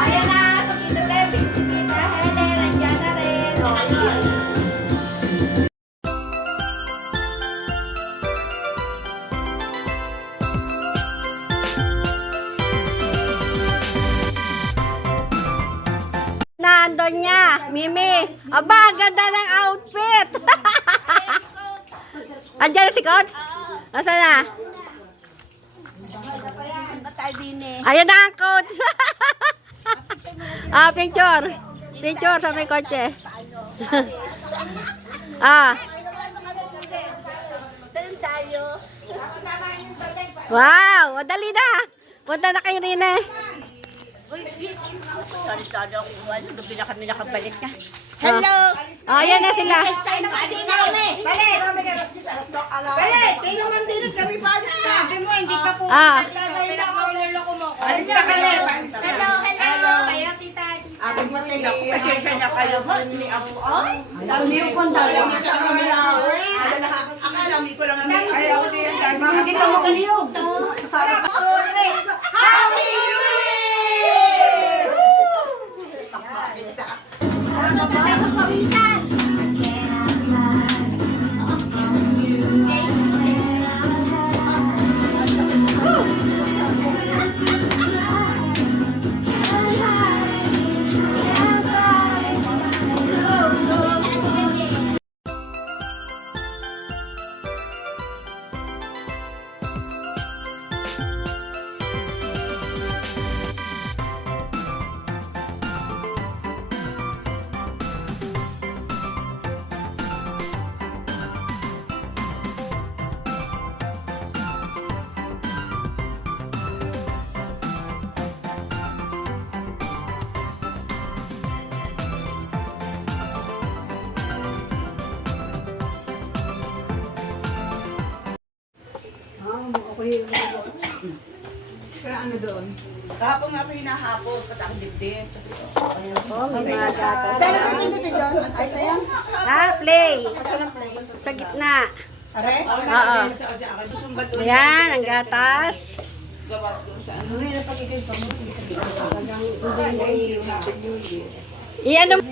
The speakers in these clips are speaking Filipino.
Ayan na, pag-ito blessing si Tita Helen, nandiyan na rin. Nandun niya, Mimi. Aba, ganda ng outfit. Andiyan si Coach? Nasaan na? Ayan na ang Coach. Picture. Picture sa may kotse. Saan tayo? Wow, madali na. Punta na kayo rin eh. Saan ako kumain? Sa gabi na kami nakabalik na. Hello. Ayan na sila. Tayo naman din kami. Balik! Balik! Kayo naman din, kami pa alis na. Sabi mo, hindi ka po. Lagay na ako. Niloloko mo. Alis na kami. Hello, hello. Kaya tita. Abi mo tayo. Pasensya na kayo. Ni ako. Dami yung punta. Dami sa kami lang. Akala mo ko lang ang may ayaw din yan. Hindi ka makaliyog. Happy New Year! Kaya ano doon? Kahapon nga po hinahapon, pati ang dibdib. May mga gatas. Saan ang pindutin doon? Ayos na yan? Play. Saan ang play? Sa gitna. Are? Oo. Ayan, ang gatas. Iyan ang...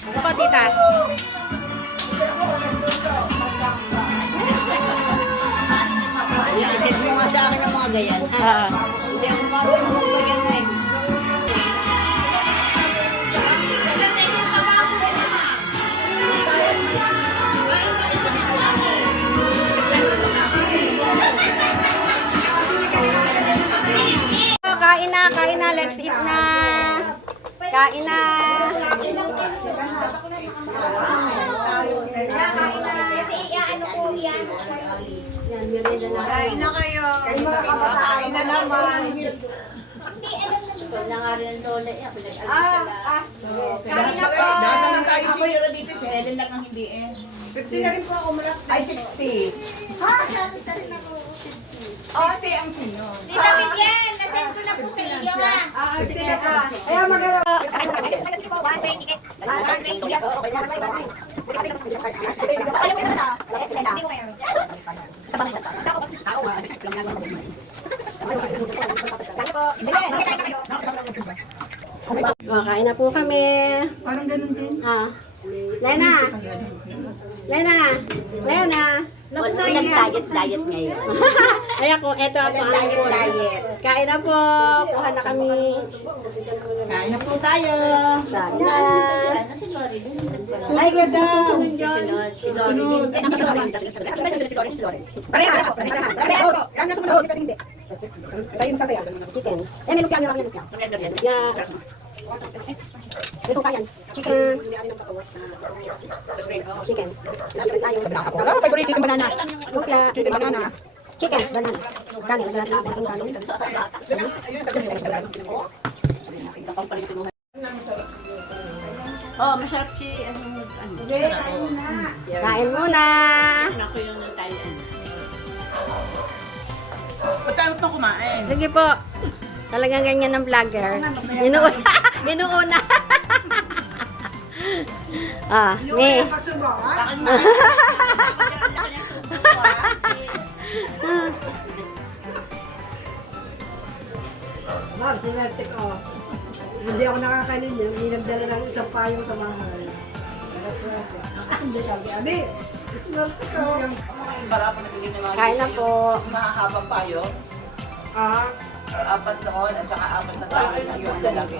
Ano pa, tita? Isit mo nga sa akin ang mga gayan. Oo. Hindi ako marunong magbayan na eh. Kain na, let's eat na. Kain na. Kain na kayo. Kain mga kabataan na naman. Wala nga rin ang lola. Pinag-alis Kain na po. Dadalang tayo siguro dito. Si Helen lang ang hindi eh. 50 na rin po ako mula. Ay, 60. Ha? Gamit na rin ako. 60 ang sinyo. Tita Bigyan, nasend ko na po sa iyo ha. 50 na pa. Kaya maganda. Kain na po kami. Parang ganun din. Lena. Lena. Lena. Nag-diet ngayon. Ayan ko, eto po ang diet. Kain na po. Kuha na kami. Kain na po tayo. Kain na. Ano si Lori? Ay, ganda. Si Lori. Parehas. Parehas. Yan na sumunod. Di pa hindi. Kayo masasaya. Chicken. Eh, may lumpia. May lumpia. Yeah. Ito kayan. Chicken. Chicken. Favorite yung banana. Lumpia. Chicken banana. Chicken. Banana. Kanin. Gusto natin ang kanin. Oh, masarap si Hindi, kain mo na. Kain muna. Ako yung tayo. Ba't tayo pa kumain? Sige po. Talagang ganyan ng vlogger. Binuuna. May. Pagsubok, ha? ako nakakanin niya, may nagdala ng isang payong sa bahay. Nakaswerte. Hindi sabi, abi, swerte ka. Para pa nabigyan ng mga Kain na po. mahahabang payo. Apat noon at saka apat na tayo yung lalaki.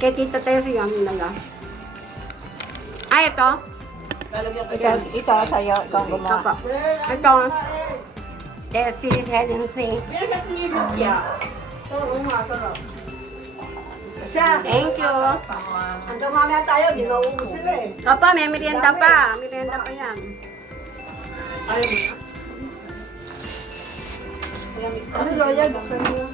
Kay Tita Tessie yung nila. Ay, ito. Lalagyan ko yan. Ito, sa'yo. Ikaw ang gumawa. Apa. Ito. Tessie, Helen C. Thank you. Hanggang mamaya tayo, di mauubos sila eh. Opa, may merienda pa. Merienda pa yan. Ano Royal, buksan mo.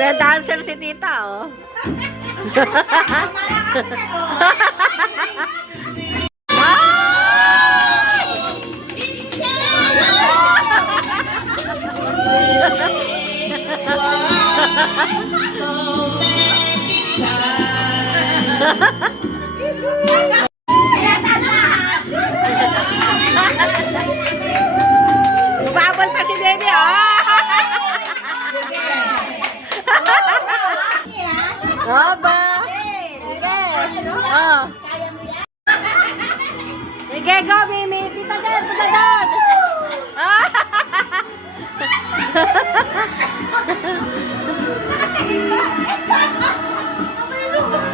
May dancer si Tita, oh. Babol pa si Baby, oh. Aba. Sige. Oh. Sige, go, Mimi. Tita dyan, tita dyan.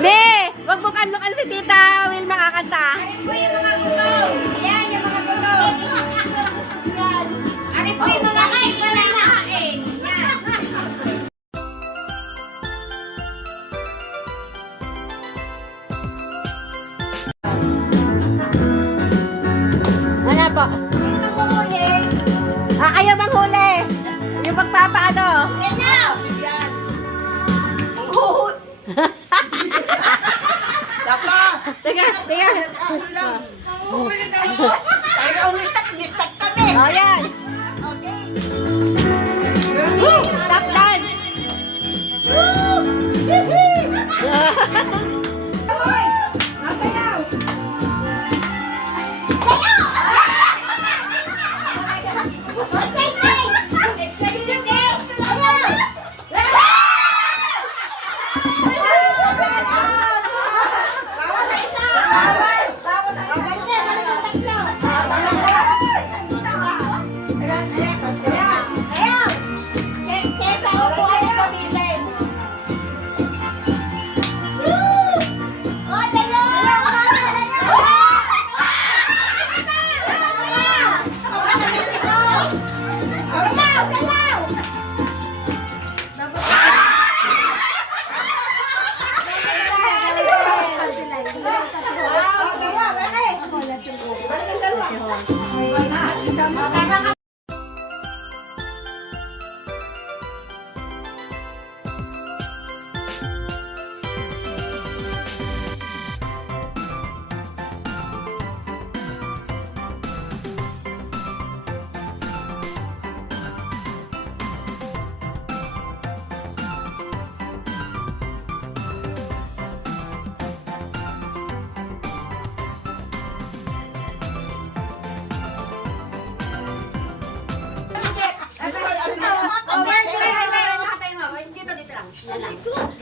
Me, wag mo kanlukan si Tita Will makakanta. Po yung mga gutom. Yan, yung mga gutom. Ano po yung mga kain wala nakain. Yan. Ano po? Ito po huli. Kayo bang huli? Yung pagpapaano? Yan na. Daka! Sige, sige. Ano lang? Manguhuli tayo. Tayo ang listak kami. O, yan. Okay. Stop dance. Hoy! Masayaw!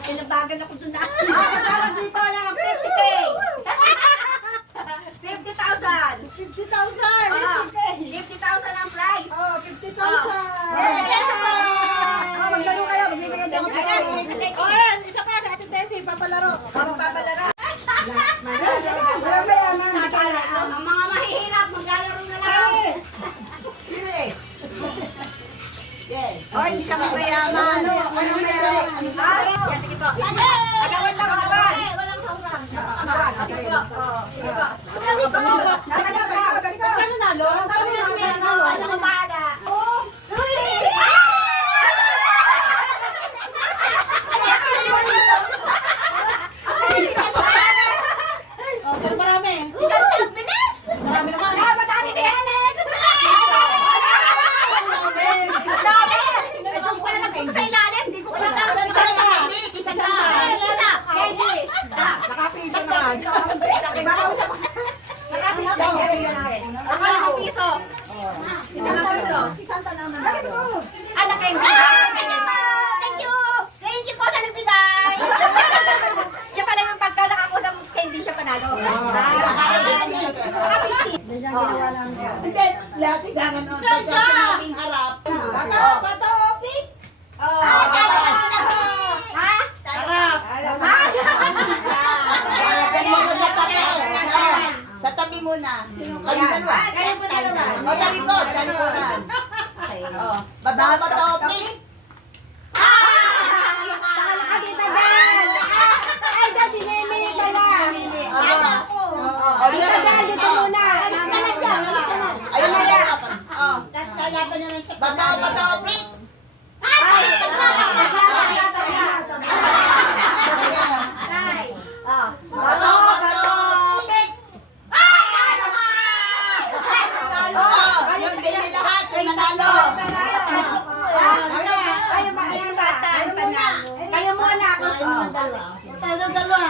Pinabagal ako dun na. Nagbagal dito lang, 50K. 50,000. 50,000. 50,000 ang price. Oh, 50,000. Maglaro kayo, magbibigay din ako. Isa pa sa ating Tessie, papalaro. Papalaro. Ang mga mahihirap, maglalaro na lang. Oh, hindi kami mayaman. Yan, sige po. Agawin lang, agawin. Kano nalo? Pero marami. Marami naman. Madami ni Helen! Dami! Ito ko na nagpunta sa ilalim, hindi ko kailangan. Candy! Nakapisa naman. Akala ko piso. Anak kayo. Thank you! Thank you po sa nagbigay! Siya pala yung pagka nakakuha ng candy siya panalo. Ginawa namin yan. Hindi, lahat higangan on. Pagka sinabing harap. Bato, pick! Ha? Harap. Ganyan mo sa tabi. Sa tabi muna. Kayong dalawa. Kaya po dalawa. O, talikod. Talikodan. Bato, pick. Nakakita din! Ay, dati Nemi pala! Ano ako? O, Kita din, dito muna! Kalat yan! Ayun na yan. Tapos kalaban naman sa Bato, pick. Ay! Bato, pick. Yung din nila lahat. Yung nanalo. Kayo muna! Tayo dalawa!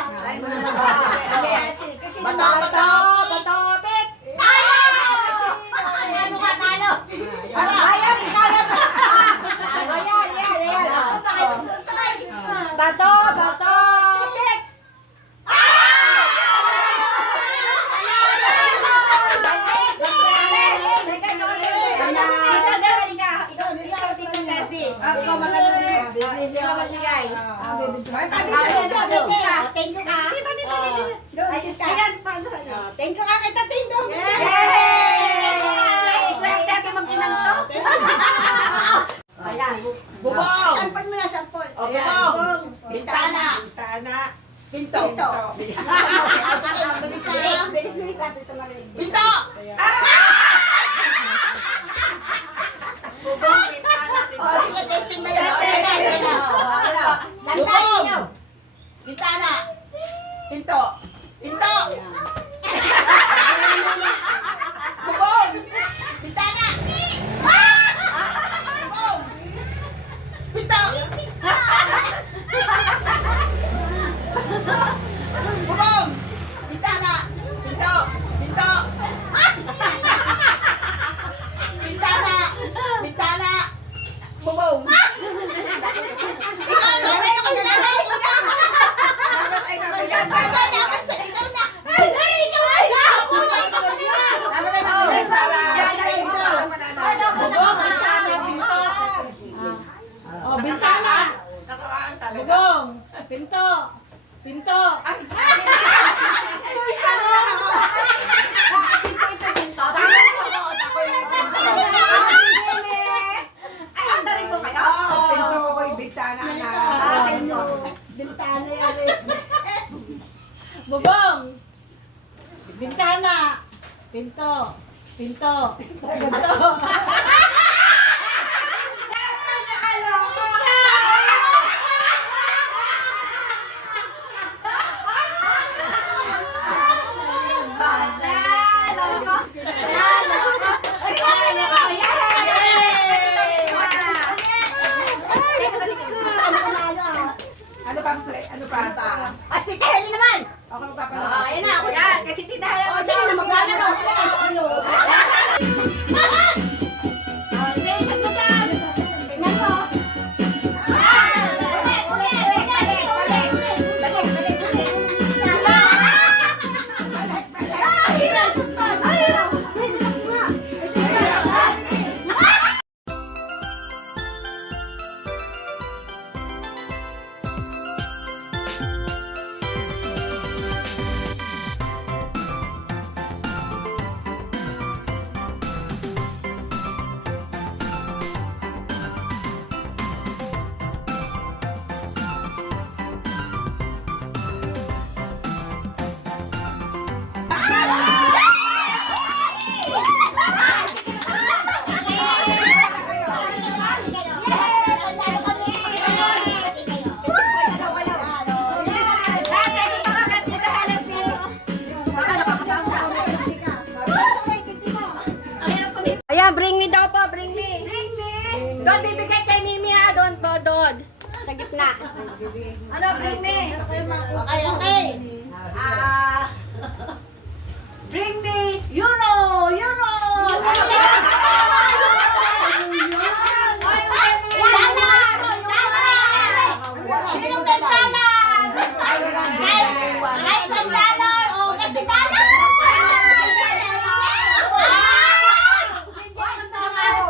Bato, pick. Ano ka talo? Harap. Bato! Check! Thank you ka. Thank you ka kita, Tindong. Swerte natin mag-inang to. Ayan. Bubong. Sampan mo na, sampol. O, bubong. Bintana. Pinto. Bilis natin ito marinig. Pinto. O, sige, testing na yun. Bubong. Bintana. Pinto. Pinto. Bubong. Bintana. Bubong. Pinto. Bubong. Bintana. Pinto. Pinto. Bintana. Bintana. Bubong. Ikaw na. Ikaw na. Dapat ay kapilan. Dapat sa ikaw na. Dapat ay mabilis para Oh, bintana. Bubong. Pinto. Pinto. Ay, Pinto ko ko'y bintana na. Bintana yan. bubong. Bintana. Pinto. Pinto. Pinto. Ano pa? Ano pa? As Tita Helen naman! Ako magpapanood. Ayan na ako yan! Kasi Tita Helen ako sa'yo na magana na ako sa ulo. Bilisan mo yan! Tingnan mo! Ano, bring me? Okay. Bring me euro! Sino may dollar? Kahit ang dollar o kasi dollar?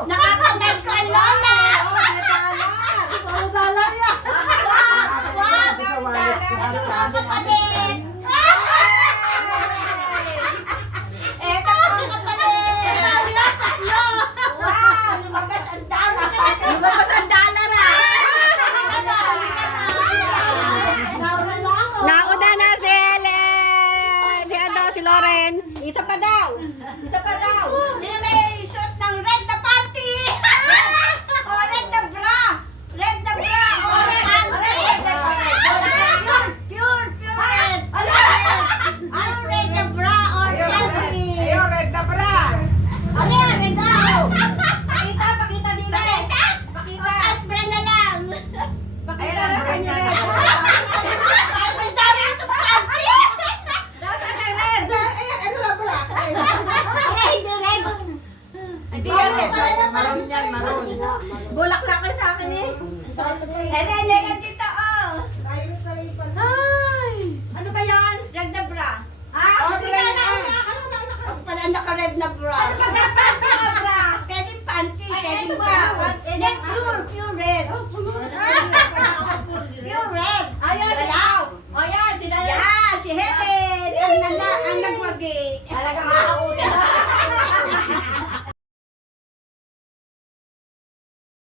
Nakapagod ko ang lola! Wow! Kapatid! Eto ang kapatid! Wow! Lumabas ang dollar! Lumabas ang dollar Nauna na si Helen! Si Loren! Isa pa daw! Sino may suot ng red na panty? O red na bra! Red na bra! O red Pure red! Ano red na bra or panty? Ayun, red na bra. Ano yan? Red daw! Pakita dito! Pakita! At bra na lang! Ayun, ang red na red. Ang dami ito panty! Ayun, ano ba bra? Hindi red! Hindi yan red. Maroon yan, maroon. Bulaklak ka sa akin eh! Legan dito oh! Ay! Ano ba yan? Red na bra? Ha? Oh, Hindi red na, na. Ako pala naka-red na bra. Ano ba na panty na bra? Pwedeng panty, pwedeng bra. Then pure red.